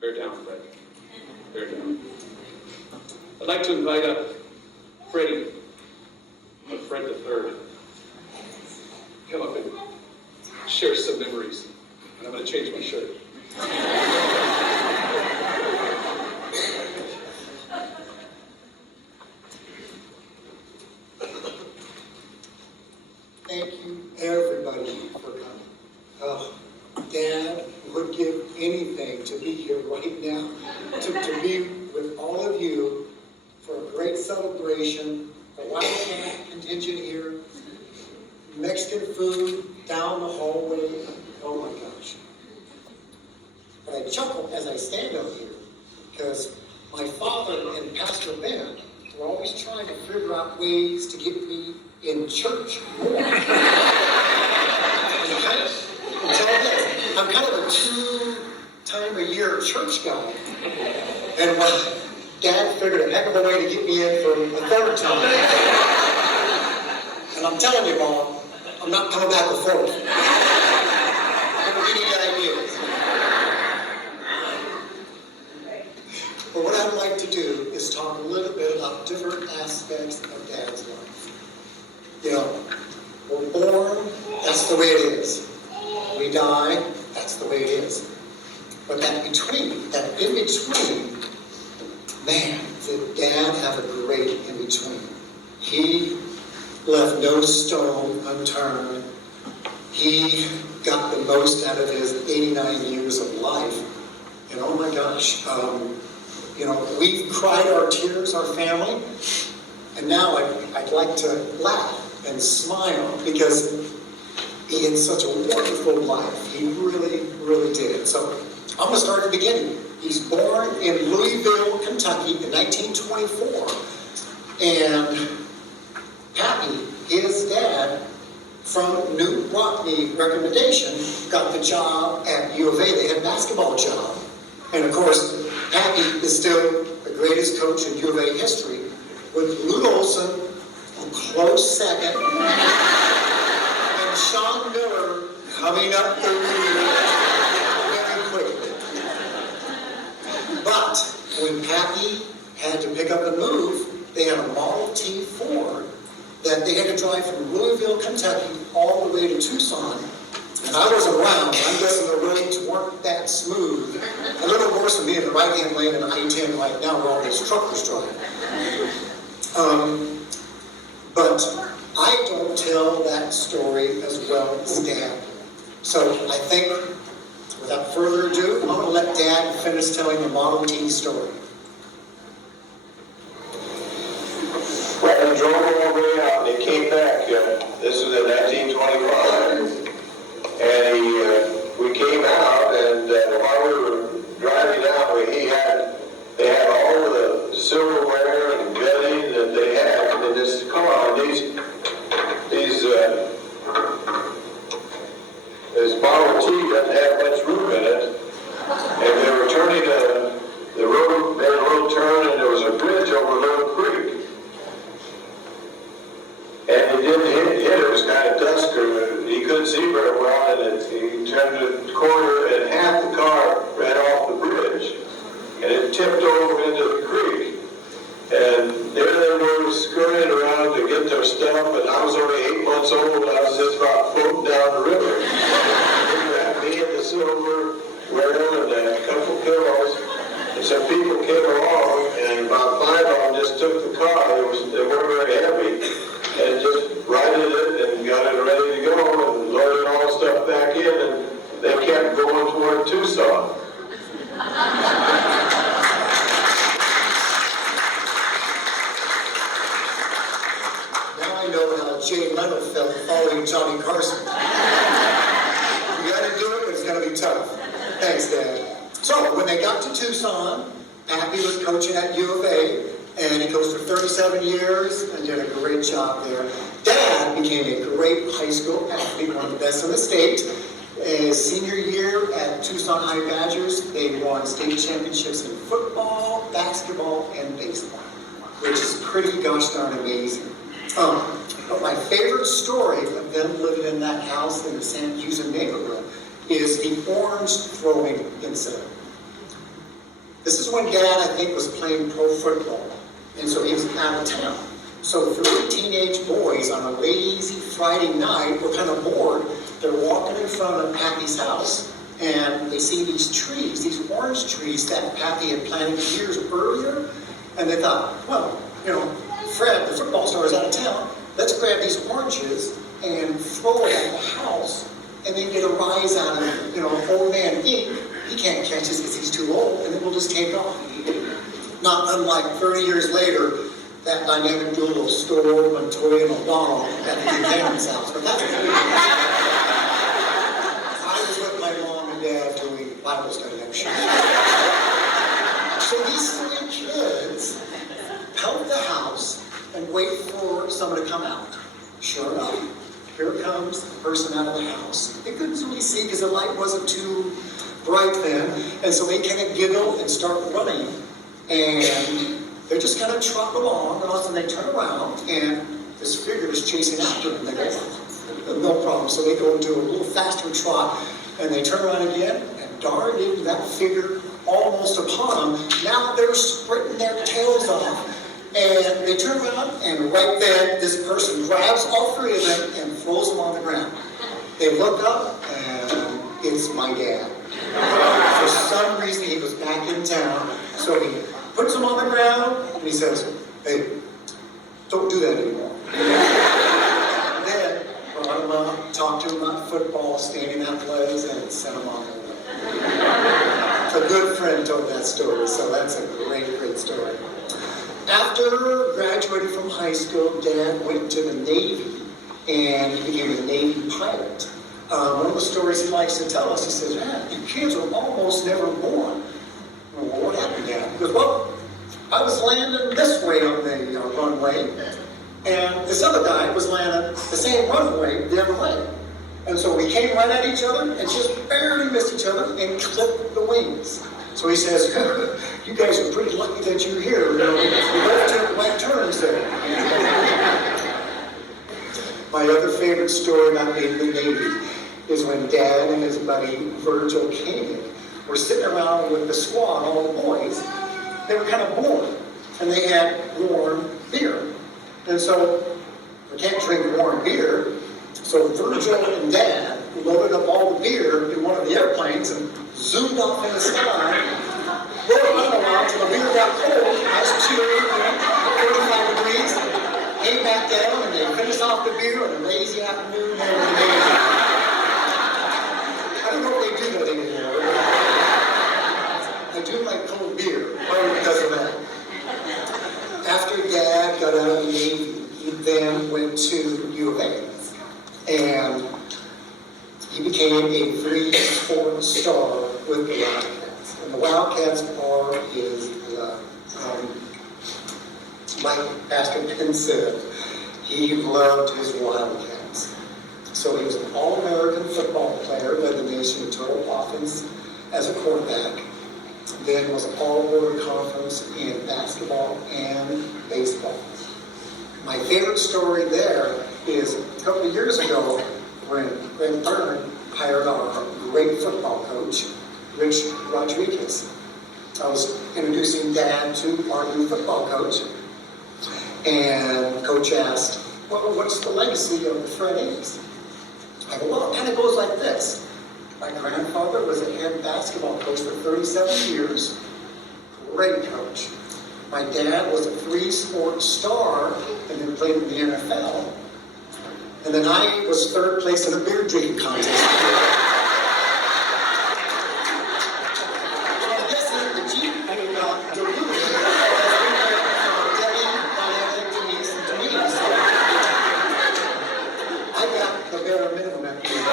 Bear down, Fred. Bear down. I'd like to invite up Freddie, Fred III. Come up and share some memories. And I'm going to change my shirt. Thank you, everybody, for coming. Oh, Dad would give anything to be here right now, to be with all of you for a great celebration, the Wildcat contingent here, Mexican food down the hallway. Oh my gosh. But I chuckle as I stand out here because my father and Pastor Ben were always trying to figure out ways to get me in church more. I'm kind of a 2-time-a-year church guy. And when Dad figured a heck of a way to get me in for a 3rd time. And I'm telling you, Mom, I'm not coming back a 4th. I'm going to give you ideas. But what I'd like to do is talk a little bit about different aspects of Dad's life. You know, we're born, that's the way it is. We die, that's the way it is. But that in between, man, did Dad have a great in between. He left no stone unturned. He got the most out of his 89 years of life. And oh my gosh, you know, we've cried our tears, our family, and now I'd like to laugh and smile because he had such a wonderful life. He really, really did. So I'm going to start at the beginning. He's born in Louisville, Kentucky in 1924. And Pappy, his dad, from New Rockney recommendation, got the job at U of A. They had a basketball job. And of course, Pappy is still the greatest coach in U of A history, with Lute Olson a close second, and Sean Miller coming up the rear very quickly. But when Pappy had to pick up and move, they had a Model T Ford that they had to drive from Louisville, Kentucky, all the way to Tucson. And I wasn't around, but I'm guessing the roads weren't that smooth. A little worse than me in the right-hand lane in I-10 right now where all these truckers drive. But I don't tell that story as well as Dad. So I think, without further ado, I'm going to let Dad finish telling the Model T story. Well, he drove all the way out and he came back. This was in 1925. And we came out, and while we were driving out, they had all the silverware and bedding that they had in this car. And this Model T doesn't have much room in it. And they were turning the road, made a little turn, and there was a bridge over Little Creek. And he didn't hit it. It was kind of dusk, or he couldn't see very well, and he turned the corner, and half the car ran off the bridge, and it tipped over into the creek. And there they were scurrying around to get their stuff, and I was only 8 months old. I was just about floating down the river. Me and the silverware and a couple pillows, and some people came along, and about 5 of them just took the car. They weren't very heavy. And just righted it and got it ready to go and loaded all the stuff back in, and they kept going toward Tucson. Now I know how Jay Leno felt following Johnny Carson. You got to do it, but it's going to be tough. Thanks, Dad. So when they got to Tucson, Pappy was coaching at U of A. And he coached for 37 years and did a great job there. Dad became a great high school athlete, one of the best in the state. His senior year at Tucson High Badgers, they won state championships in football, basketball, and baseball, which is pretty gosh darn amazing. But my favorite story of them living in that house in the San Francisco neighborhood is the orange throwing incident. This is when Dad, I think, was playing pro football, and so he was out of town. So 3 teenage boys on a lazy Friday night were kind of bored. They're walking in front of Pappy's house, and they see these trees, these orange trees that Pappy had planted years earlier, and they thought, well, Fred, the football star, is out of town. Let's grab these oranges and throw it at the house, and then get a rise out of it. Old man Enke, he can't catch us because he's too old, and then we'll just take off. Not unlike 30 years later, that dynamic duo of Storm, Montoya, and O'Donnell at the Buchanan's house. But that's I was with my mom and dad doing Bible study, I'm sure. So these 3 kids help the house and wait for someone to come out. Sure enough, here comes the person out of the house. They couldn't really see because the light wasn't too bright then, and so they kind of giggle and start running, and they just kind of trot along, and all of a sudden they turn around, and this figure is chasing after them. They go, no problem. So they go into a little faster trot, and they turn around again, and darn into that figure almost upon them. Now they're sprinting their tails off. And they turn around, and right then, this person grabs all 3 of them and throws them on the ground. They look up, and it's my dad. For some reason, he was back in town, so he puts them on the ground, and he says, hey, don't do that anymore. Then, brought him up, talked to him about football, standing athletics, and sent him on their way. A good friend told that story, so that's a great, great story. After graduating from high school, Dad went to the Navy, and he became a Navy pilot. One of the stories he likes to tell us, he says, you kids were almost never born. Well, what happened, Dad? He goes, well, I was landing this way on the runway, and this other guy was landing the same runway the other way. And so we came right at each other and just barely missed each other and clipped the wings. So he says, you guys are pretty lucky that you're here. We both took right turns there. My other favorite story about being in the Navy is when Dad and his buddy Virgil Koenig were sitting around with the squad, all the boys. They were kind of bored, and they had warm beer. And so, we can't drink warm beer, so Virgil and Dad loaded up all the beer in one of the airplanes and zoomed off in the sky, rode around a while until the beer got cold, nice chilly, 45 degrees, came back down, and they finished off the beer on a lazy afternoon there in the Navy. I don't know if they do that anymore. I do like cold beer, probably because of that. After Dad got out of the Navy, he then went to U of A, and he became a 3-sport star with the Wildcats. And the Wildcats are his love. Like Pastor Penn said, he loved his Wildcats. So he was an All-American football player, led the nation in total offense as a quarterback, then was All-World Conference in basketball and baseball. My favorite story there is a couple of years ago when Greg Byrne hired our great football coach, Rich Rodriguez. I was introducing Dad to our new football coach, and Coach asked, well, what's the legacy of the Fred Enkes? I go, well, it kind of goes like this. My grandfather was a head basketball coach for 37 years, great coach. My dad was a 3-sport star and then played in the NFL. And then I was 3rd place in a beer drinking contest. I guess the Jeep, Duluth, Debbie, Diana, Denise, and Denise. I got the bare minimum at the end.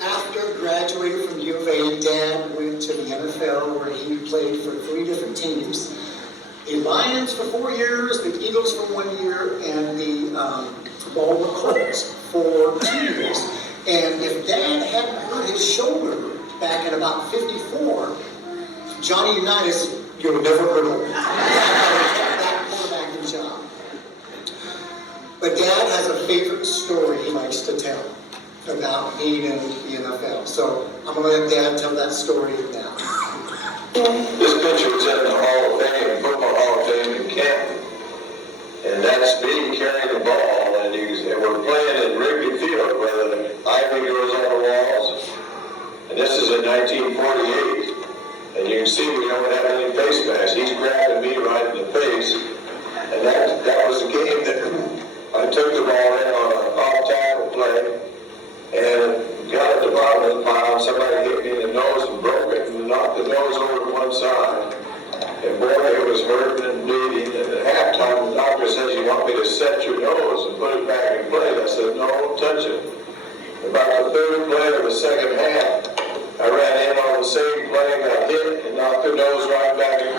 After graduating from U of A, Dad went to the NFL where he played for 3 different teams. The Lions for 4 years, the Eagles for 1 year, and the Baltimore Colts for 2 years. And if Dad hadn't hurt his shoulder back in about 54, Johnny Unitas, you would never heard of him. That quarterbacking job. But Dad has a favorite story he likes to tell. about being in the NFL. So I'm going to let Dad tell that story now. This picture is in the Hall of Fame, Football Hall of Fame in Canton. And that's me carrying the ball, and we're playing in Wrigley Field where the ivy grows on the walls. And this is in 1948. And you can see we don't have any face masks. He's grabbing me right in the face. And that was a game that I took the ball in on an off-tackle play and got at the bottom of the pile. Somebody hit me in the nose and broke it and knocked the nose over to one side. And boy, it was hurting and bleeding. And at halftime, the doctor says, "You want me to set your nose and put it back in play?" I said, "No, don't touch it." About the third play of the second half, I ran in on the same play, got hit, and knocked the nose right back in.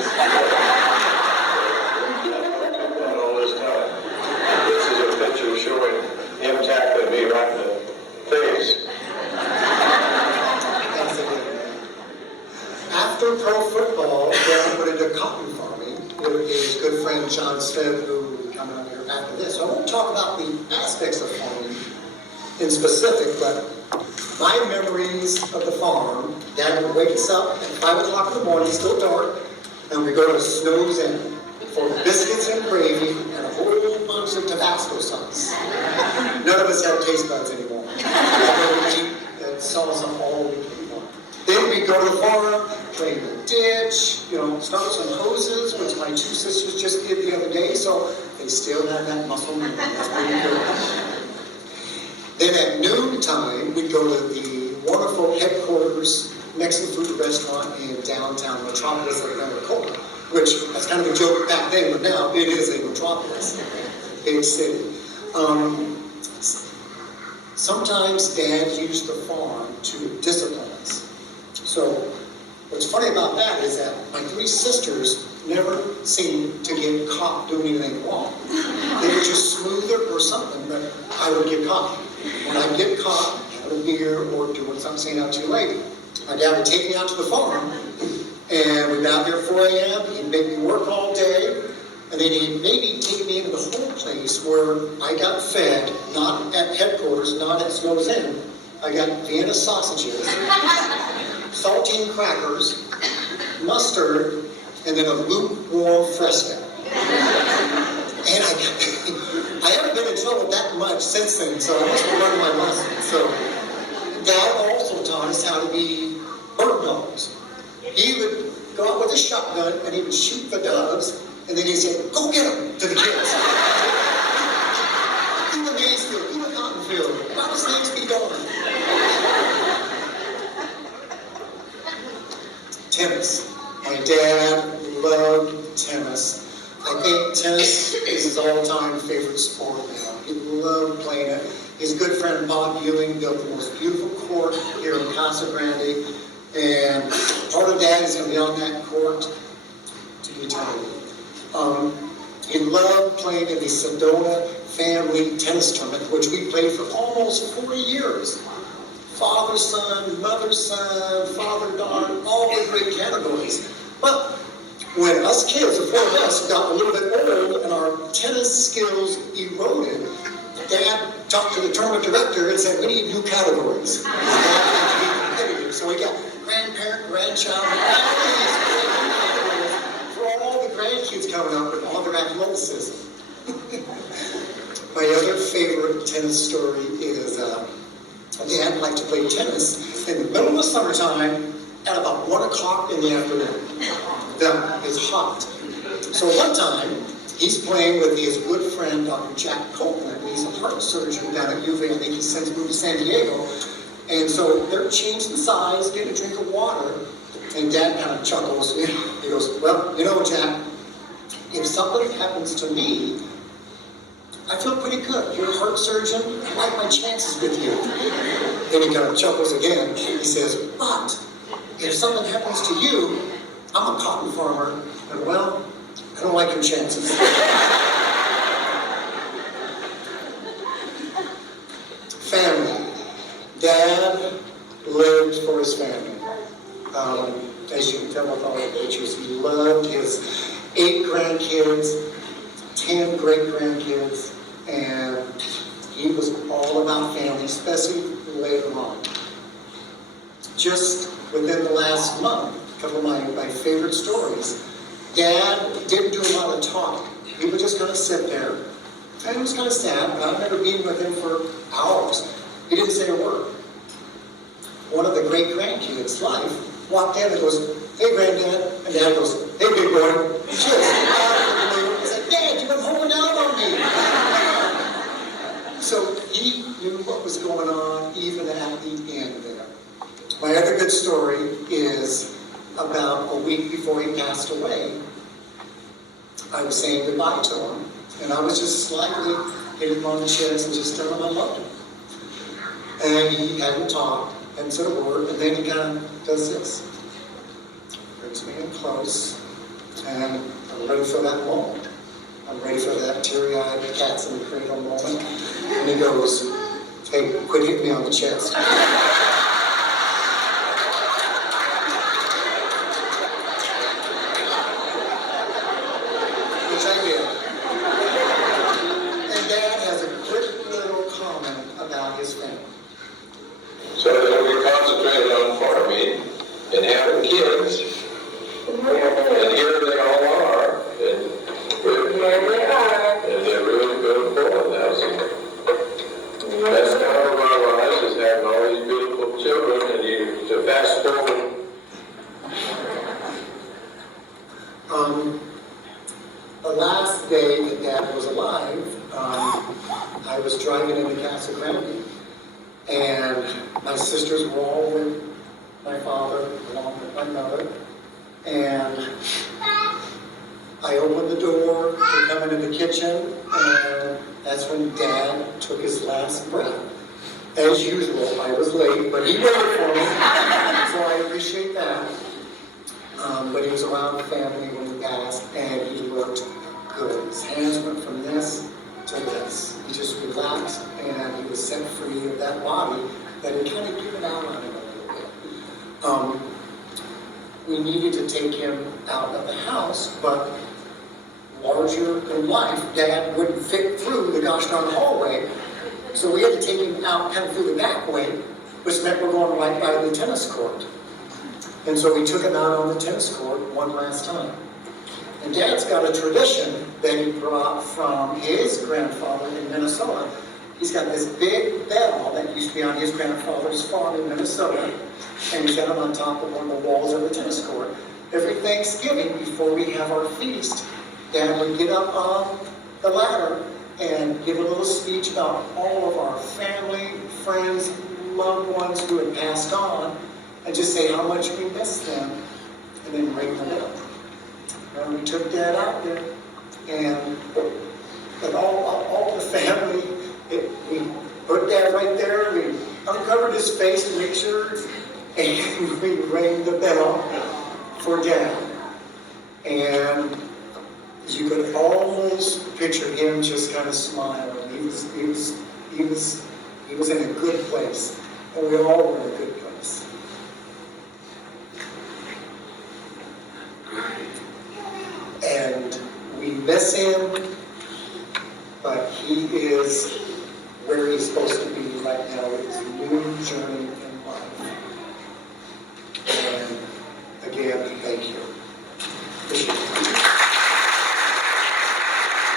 That all this time. This is a picture showing him tackling me right in the face. After pro football, Dad went into cotton farming with his good friend John Smith, who will be coming up here after this. So I won't talk about the aspects of farming in specific, but my memories of the farm, Dad would wake us up at 5 o'clock in the morning, still dark, and we go to Snow's Inn for biscuits and gravy and a whole bunch of Tabasco sauce. None of us have taste buds anymore. We eat that salsa all week long. Then we go to the farm, play in the ditch, start with some hoses, which my two sisters just did the other day, so they still have that muscle memory. That's pretty good. Then at noontime, we'd go to the wonderful headquarters Mexican food restaurant in downtown Metropolis of Pensacola, which, that's kind of a joke back then, but now it is a metropolis, big city. Sometimes Dad used the farm to discipline us. So what's funny about that is that my three sisters never seemed to get caught doing anything wrong. They were just smoother or something, but I would get caught. When I'd get caught having a beer or doing something, staying out too late, my dad would take me out to the farm, and we'd be out there at 4 a.m., he'd make me work all day, and then he'd maybe take me into the whole place where I got fed, not at headquarters, not at Snow's Inn. I got Vienna sausages, saltine crackers, mustard, and then a lukewarm Fresca. And I haven't been in trouble that much since then, so I must have learned my lesson. So Dad also taught us how to be bird dogs. He would go out with a shotgun and he would shoot the doves, and then he'd say, "Go get them," to the kids. In the maize field, in the cotton field, let the snakes be gone. Tennis. My dad loved tennis. I think tennis is his all-time favorite sport now. He loved playing it. His good friend Bob Ewing built the most beautiful court here in Casa Grande, and part of Dad is going to be on that court to eternity. He loved playing in the Sedona family tennis tournament, which we played for almost 40 years. Father-son, mother-son, father-daughter, all the great categories. But when us kids, the four of us, got a little bit old and our tennis skills eroded, Dad talked to the tournament director and said, "We need new categories." Dad had to be competitive, so we got grandparent, grandchild, for all the grandkids coming up with all their athleticism. My other favorite tennis story is Dad liked to play tennis in the middle of the summertime at about 1 o'clock in the afternoon. That is hot. So one time, he's playing with his good friend, Dr. Jack Copeland. He's a heart surgeon down at UVA. I think he's since moved to San Diego. And so they're changing sides, getting a drink of water. And Dad kind of chuckles. He goes, "Well, Jack, if something happens to me, I feel pretty good. You're a heart surgeon. I like my chances with you." Then he kind of chuckles again. He says, "But if something happens to you, I'm a cotton farmer, and well, I don't like your chances." Family. Dad lived for his family. As you can tell with all the pictures, he loved his 8 grandkids, 10 great-grandkids, and he was all about family, especially later on. Just within the last month, a couple of my favorite stories. Dad didn't do a lot of talking. He would just kind of sit there. And it was kind of sad, but I remember being with him for hours. He didn't say a word. One of the great-grandkids, Life, walked in and goes, "Hey, Granddad." And Dad goes, "Hey, big boy." Just out of the blue. He's like, "Dad, you've been holding out on me." So he knew what was going on even at the end there. My other good story is about a week before he passed away. I was saying goodbye to him, and I was just slightly hitting him on the chest and just telling him I loved him. And he hadn't talked, hadn't said a word, and then he kind of does this. Brings me in close, and I'm ready for that moment. I'm ready for that teary-eyed cats in the cradle moment. And he goes, "Hey, quit hitting me on the chest." Which I did. And Dad has a quick little comment about his family. So then we concentrated on farming and having kids. And here they all are. And and they're really beautiful. And that's part of our lives, is having all these beautiful children. And you, to fast forward. The last day that Dad was alive, I was driving into Casa Grande, and my sisters were all with my father, along with my mother, and I opened the door to come into the kitchen, and that's when Dad took his last breath. As usual, I was late, but he waited for me, so I appreciate that. But he was around the family when he passed, and he looked good. His hands went from this to this. He just relaxed, and he was set free of that body that had kind of given out on him a little bit. We needed to take him out of the house, but larger than life, Dad wouldn't fit through the gosh darn hallway, so we had to take him out kind of through the back way, which meant we're going right by the tennis court. And so we took him out on the tennis court one last time. And Dad's got a tradition that he brought from his grandfather in Minnesota. He's got this big bell that used to be on his grandfather's farm in Minnesota, and he's got it on top of one of the walls of the tennis court. Every Thanksgiving, before we have our feast, Dad would get up on the ladder and give a little speech about all of our family, friends, loved ones who had passed on, and just say how much we miss them, and then ring the bell. And we took Dad out there, and all the family, we put Dad right there, we uncovered his face to make sure, and we rang the bell for Dad. And you could almost picture him just kind of smiling. He was in a good place, and we all were in a good place. And we miss him, but he is where he's supposed to be right now with his new journey in life.